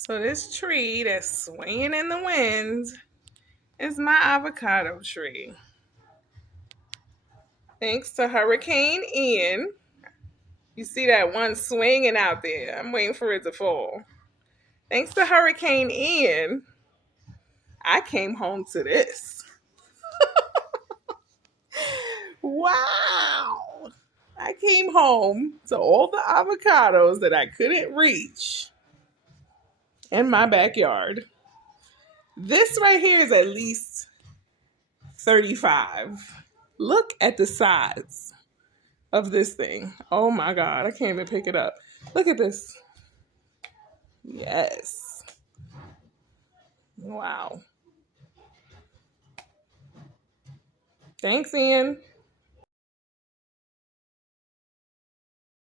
So this tree that's swinging in the wind is my avocado tree. Thanks to Hurricane Ian. You see that one swinging out there. I'm waiting for it to fall. Thanks to Hurricane Ian, I came home to this. Wow. I came home to all the avocados that I couldn't reach in my backyard. This right here is at least 35. Look at the size of this thing. Oh my God, I can't even pick it up. Look at this. Yes. Wow. Thanks, Ian.